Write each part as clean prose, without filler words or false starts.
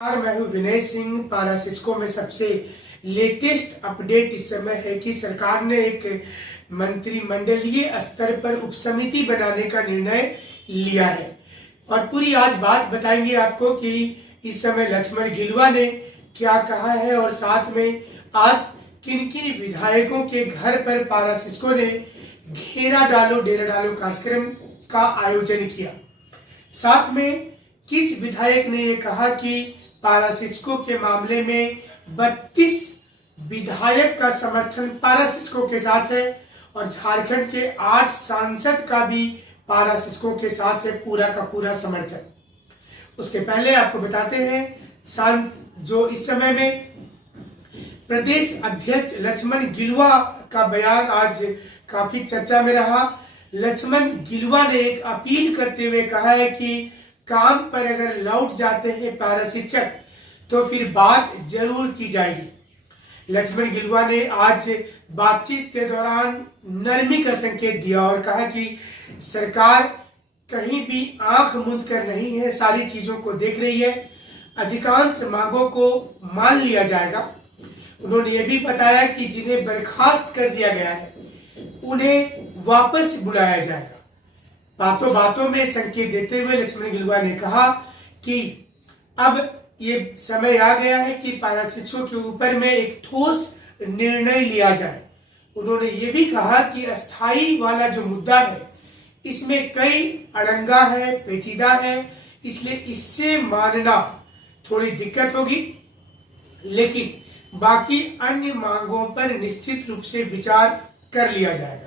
मैं हूं विनय सिंह। पारा सिस्को में सबसे लेटेस्ट अपडेट इस समय है कि सरकार ने एक मंत्रिमंडलीय स्तर पर उपसमिति बनाने का निर्णय लिया है और पूरी आज बात बताएंगे आपको कि इस समय लक्ष्मण गिलुआ ने क्या कहा है और साथ में आज किन किन विधायकों के घर पर पारा सिस्को ने घेरा डालो डेरा डालो कार्यक्रम का आयोजन किया। साथ में किस विधायक ने यह कहा कि पारा सिस्को के मामले में 32 विधायक का समर्थन पारा सिस्को के साथ है और झारखंड के 8 सांसद का भी पारा सिस्को के साथ है पूरा का पूरा समर्थन। उसके पहले आपको बताते हैं जो इस समय में प्रदेश अध्यक्ष लक्ष्मण गिलुआ का बयान आज काफी चर्चा में रहा। लक्ष्मण गिलुआ ने एक अपील करते हुए कहा है कि काम पर अगर लौट जाते हैं पारा शिक्षक तो फिर बात जरूर की जाएगी। लक्ष्मण गिलुआ ने आज बातचीत के दौरान नरमी का संकेत दिया और कहा कि सरकार कहीं भी आंख मूंद कर नहीं है, सारी चीजों को देख रही है, अधिकांश मांगों को मान लिया जाएगा। उन्होंने ये भी बताया कि जिन्हें बर्खास्त कर दिया गया है उन्हें वापस बुलाया जाएगा। बातों बातों में संकेत देते हुए लक्ष्मण गिलुआ ने कहा कि अब ये समय आ गया है कि पारा शिक्षकों के ऊपर में एक ठोस निर्णय लिया जाए। उन्होंने ये भी कहा कि अस्थाई वाला जो मुद्दा है इसमें कई अड़ंगा है, पेचीदा है, इसलिए इससे मानना थोड़ी दिक्कत होगी, लेकिन बाकी अन्य मांगों पर निश्चित रूप से विचार कर लिया जाएगा।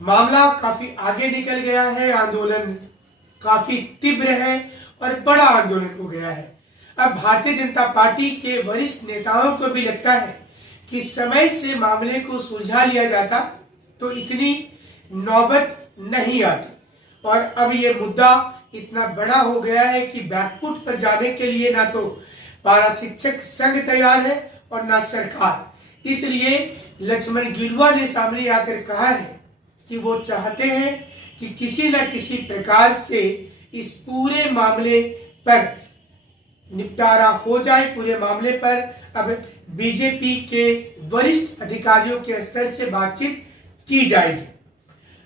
मामला काफी आगे निकल गया है, आंदोलन काफी तीव्र है और बड़ा आंदोलन हो गया है। अब भारतीय जनता पार्टी के वरिष्ठ नेताओं को भी लगता है कि समय से मामले को सुलझा लिया जाता तो इतनी नौबत नहीं आती और अब ये मुद्दा इतना बड़ा हो गया है कि बैकफुट पर जाने के लिए ना तो पारा शिक्षक संघ तैयार है और ना सरकार। इसलिए लक्ष्मण गिलुआ ने सामने आकर कहा है कि वो चाहते हैं कि किसी न किसी प्रकार से इस पूरे मामले पर निपटारा हो जाए। पूरे मामले पर अब बीजेपी के वरिष्ठ अधिकारियों के स्तर से बातचीत की जाएगी।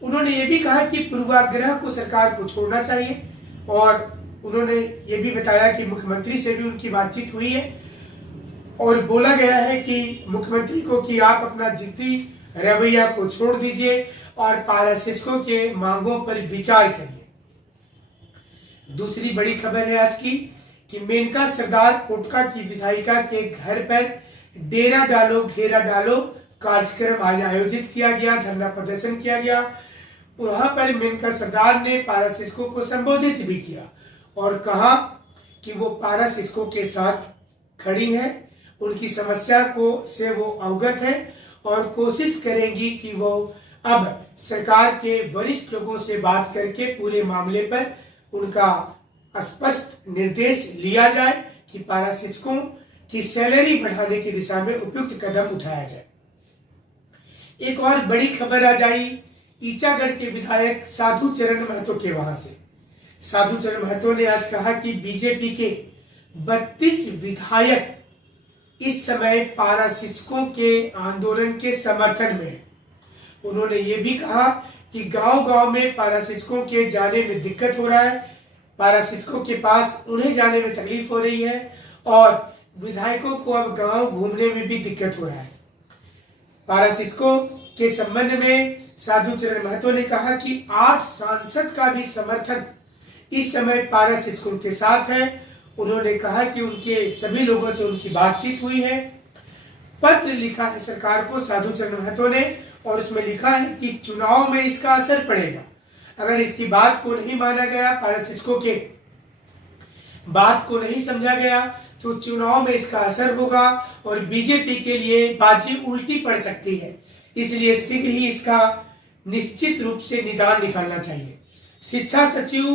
उन्होंने ये भी कहा कि पूर्वाग्रह को सरकार को छोड़ना चाहिए और उन्होंने ये भी बताया कि मुख्यमंत्री से भी उनकी बातचीत हुई है और बोला गया है कि मुख्यमंत्री को कि आप अपना जिद्दी रवैया को छोड़ दीजिए और पारा शिक्षकों के मांगों पर विचार करिए। दूसरी बड़ी खबर है आज की कि मेनका सरदार पोटका की विधायिका के घर पर डेरा डालो घेरा डालो कार्यक्रम आज आयोजित किया गया, धरना प्रदर्शन किया गया। वहां पर मेनका सरदार ने पारा शिक्षकों को संबोधित भी किया और कहा कि वो पारा शिक्षकों के साथ खड़ी है, उनकी समस्या को से वो अवगत है और कोशिश करेंगी कि वो अब सरकार के वरिष्ठ लोगों से बात करके पूरे मामले पर उनका स्पष्ट निर्देश लिया जाए कि पारा शिक्षकों की सैलरी बढ़ाने की दिशा में उपयुक्त कदम उठाया जाए। एक और बड़ी खबर आ जाई ईचागढ़ के विधायक साधु चरण महतो के वहां से। साधु चरण महतो ने आज कहा कि बीजेपी के 32 विधायक इस समय पारा शिक्षकों के आंदोलन के समर्थन में है। उन्होंने ये भी कहा कि गांव-गांव में पारा शिक्षकों के जाने में दिक्कत हो रहा है, पारा शिक्षकों के पास उन्हें जाने में तकलीफ हो रही है और विधायकों को अब गांव घूमने में भी दिक्कत हो रहा है। पारा शिक्षकों के संबंध में साधु चरण महतो ने कहा कि 8 सांसद का भी समर्थन इस समय पारा शिक्षकों के साथ है। उन्होंने कहा कि उनके सभी लोगों से उनकी बातचीत हुई है, पत्र लिखा है सरकार को साधु चरण महतो ने और उसमें लिखा है कि चुनाव में इसका असर पड़ेगा। अगर इसकी बात को नहीं माना गया, पारा शिक्षकों के बात को नहीं समझा गया तो चुनाव में इसका असर होगा और बीजेपी के लिए बाजी उल्टी पड़ सकती है। इसलिए शीघ्र ही इसका निश्चित रूप से निदान निकालना चाहिए। शिक्षा सचिव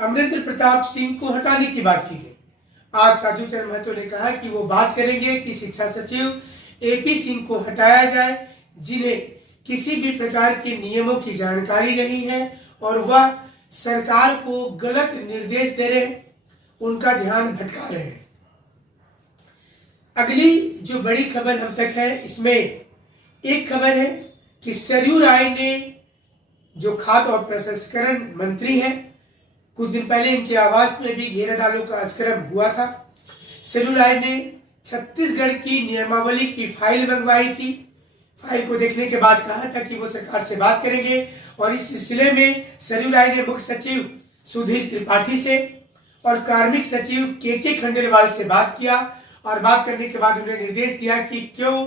अमरेंद्र प्रताप सिंह को हटाने की बात की गई। आज साधु चरण महतो ने कहा कि वो बात करेंगे कि शिक्षा सचिव एपी सिंह को हटाया जाए, जिन्हें किसी भी प्रकार के नियमों की जानकारी नहीं है और वह सरकार को गलत निर्देश दे रहे हैं, उनका ध्यान भटका रहे हैं। अगली जो बड़ी खबर हम तक है, इसमें एक खबर है कि सरयू राय ने, जो खाद्य और प्रसंस्करण मंत्री हैं, कुछ दिन पहले इनके आवास में भी घेरा डालो का कार्यक्रम हुआ था। सरयू राय ने छत्तीसगढ़ की नियमावली की फाइल मंगवाई थी। फाइल को देखने के बाद कहा था कि वो सरकार से बात करेंगे, और इस सिलसिले में सरयू राय ने मुख्य सचिव सुधीर त्रिपाठी से और कार्मिक सचिव के खंडेलवाल से बात किया, और बात करने के बाद उन्हें निर्देश दिया कि क्यों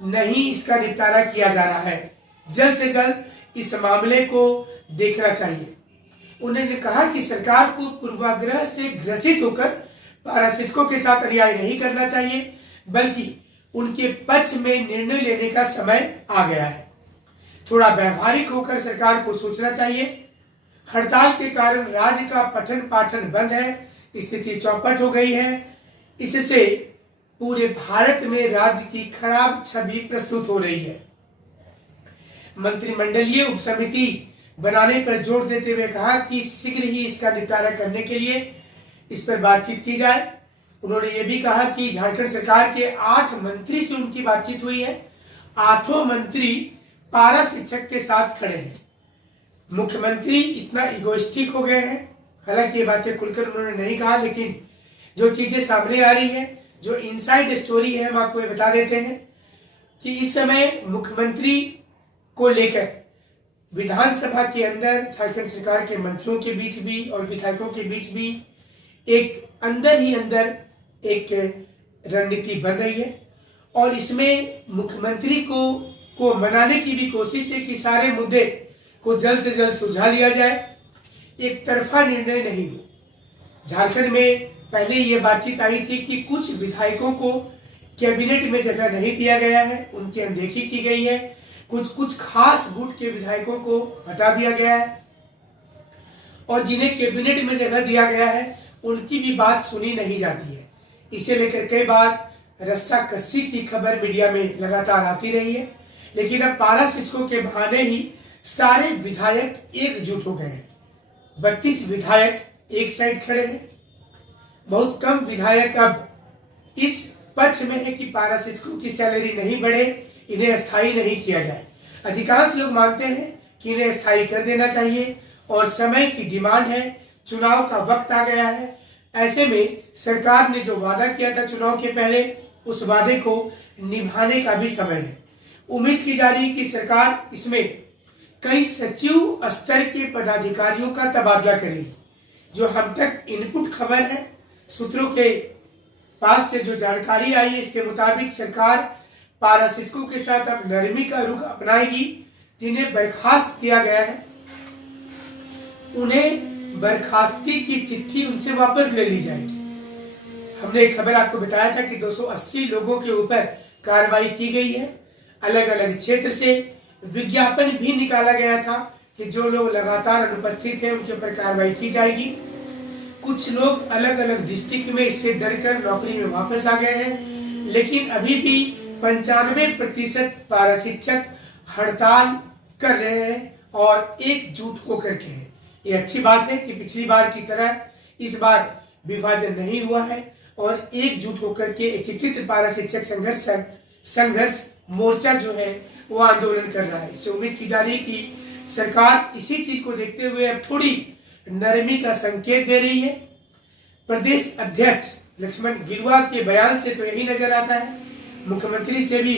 नहीं इसका निपटारा किया जा रहा है, जल्द से जल्द इस मामले को देखना चाहिए। उन्होंने कहा कि सरकार को पूर्वाग्रह से ग्रसित होकर पाराशिक्षकों के साथ अन्याय नहीं करना चाहिए, बल्कि उनके पक्ष में निर्णय लेने का समय आ गया है। थोड़ा व्यवहारिक होकर सरकार को सोचना चाहिए। हड़ताल के कारण राज्य का पठन पाठन बंद है, स्थिति चौपट हो गई है। इससे पूरे भारत में राज्य की खराब छवि प्रस्तुत हो रही है। मंत्रिमंडलीय उपसमिति बनाने पर जोर देते हुए कहा कि शीघ्र ही इसका निपटारा करने के लिए इस पर बातचीत की जाए। उन्होंने ये भी कहा कि झारखंड सरकार के 8 मंत्री से उनकी बातचीत हुई है। 8 मंत्री पारा शिक्षक के साथ खड़े हैं। मुख्यमंत्री इतना इगोइस्टिक हो गए हैं, हालांकि ये बातें खुलकर उन्होंने नहीं कहा, लेकिन जो चीजें सामने आ रही है, जो इनसाइड स्टोरी है, हम आपको ये बता देते हैं कि इस समय मुख्यमंत्री को लेकर विधानसभा के अंदर झारखंड सरकार के मंत्रियों के बीच भी और विधायकों के बीच भी एक अंदर ही अंदर एक रणनीति बन रही है, और इसमें मुख्यमंत्री को मनाने की भी कोशिश है कि सारे मुद्दे को जल्द से जल्द सुलझा लिया जाए, एक तरफा निर्णय नहीं हो। झारखंड में पहले ये बातचीत आई थी कि कुछ विधायकों को कैबिनेट में जगह नहीं दिया गया है, उनकी अनदेखी की गई है। कुछ खास गुट के विधायकों को हटा दिया गया है, और जिन्हें कैबिनेट में जगह दिया गया है उनकी भी बात सुनी नहीं जाती है। इसे लेकर कई बार रस्सा कस्सी की खबर मीडिया में लगातार आती रही है, लेकिन अब पारा शिक्षकों के बहाने ही सारे विधायक एकजुट हो गए हैं। 32 विधायक एक साइड खड़े हैं। बहुत कम विधायक अब इस पक्ष में है कि पारा शिक्षकों की सैलरी नहीं बढ़े, इन्हें अस्थायी नहीं किया जाए। अधिकांश लोग मानते हैं कि इन्हें अस्थायी कर देना चाहिए, और समय की डिमांड है, चुनाव का वक्त आ गया है। ऐसे में सरकार ने जो वादा किया था चुनाव के पहले, उस वादे को निभाने का भी समय है। उम्मीद की जा रही है कि सरकार इसमें कई सचिव स्तर के पदाधिकारियों का तबादला करेगी। जो हम तक इनपुट खबर है, सूत्रों के पास से जो जानकारी आई है, इसके मुताबिक सरकार पारा शिक्षकों के साथ अब नरमी का रुख अपनाएगी। जिन्हें बर्खास्त किया गया है, उन्हें बर्खास्तगी की चिट्ठी उनसे वापस ले ली जाएगी। हमने एक खबर आपको बताया था कि 280 लोगों के ऊपर कार्रवाई की गई है। अलग अलग क्षेत्र से विज्ञापन भी निकाला गया था कि जो लोग लगातार अनुपस्थित हैं उनके ऊपर कार्रवाई की जाएगी। कुछ लोग अलग अलग डिस्ट्रिक्ट में इससे डरकर नौकरी में वापस आ गए हैं, लेकिन अभी भी 95% पारा शिक्षक हड़ताल कर रहे हैं और एकजुट होकर के हैं। ये अच्छी बात है कि पिछली बार की तरह इस बार विभाजन नहीं हुआ है और एकजुट होकर के एकीकृत पारा शिक्षक संघर्ष मोर्चा जो है वो आंदोलन कर रहा है। इससे उम्मीद की जा रही है कि सरकार इसी चीज को देखते हुए अब थोड़ी नरमी का संकेत दे रही है। प्रदेश अध्यक्ष लक्ष्मण गिलुआ के बयान से तो यही नजर आता है। मुख्यमंत्री से भी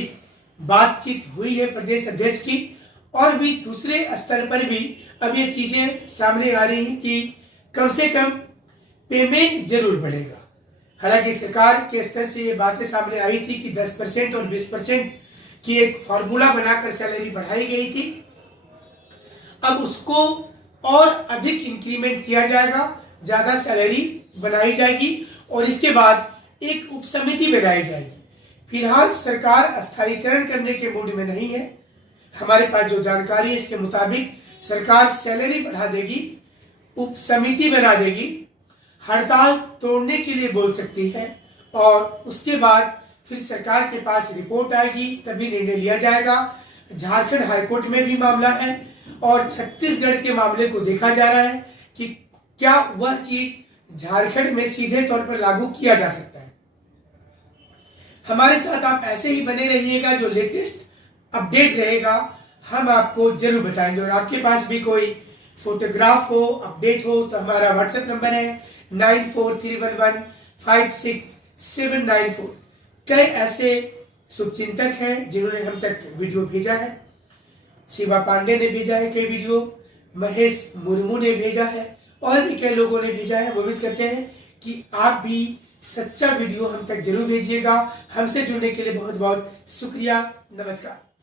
बातचीत हुई है प्रदेश अध्यक्ष की, और भी दूसरे स्तर पर भी अब ये चीजें सामने आ रही हैं कि कम से कम पेमेंट जरूर बढ़ेगा। हालांकि सरकार के स्तर से ये बातें सामने आई थी कि 10% और 20% की एक फॉर्मूला बनाकर सैलरी बढ़ाई गई थी। अब उसको और अधिक इंक्रीमेंट किया जाएगा, ज्यादा सैलरी बनाई जाएगी और इसके बाद एक उपसमिति बनाई जाएगी। फिलहाल सरकार अस्थायीकरण करने के मूड में नहीं है। हमारे पास जो जानकारी है इसके मुताबिक सरकार सैलरी बढ़ा देगी, उपसमिति बना देगी, हड़ताल तोड़ने के लिए बोल सकती है, और उसके बाद फिर सरकार के पास रिपोर्ट आएगी, तभी निर्णय लिया जाएगा। झारखंड हाईकोर्ट में भी मामला है और छत्तीसगढ़ के मामले को देखा जा रहा है कि क्या वह चीज झारखंड में सीधे तौर पर लागू किया जा सकता है। हमारे साथ आप ऐसे ही बने रहिएगा, जो लेटेस्ट अपडेट रहेगा हम आपको जरूर बताएंगे। और आपके पास भी कोई फोटोग्राफ हो, अपडेट हो, तो हमारा व्हाट्सएप नंबर है 9431156794। कई ऐसे शुभचिंतक हैं जिन्होंने हम तक वीडियो भेजा है। शिवा पांडे ने भेजा है कई वीडियो, महेश मुर्मू ने भेजा है, और भी कई लोगों ने भेजा है। उम्मीद करते हैं कि आप भी सच्चा वीडियो हम तक जरूर भेजिएगा। हमसे जुड़ने के लिए बहुत बहुत शुक्रिया। नमस्कार।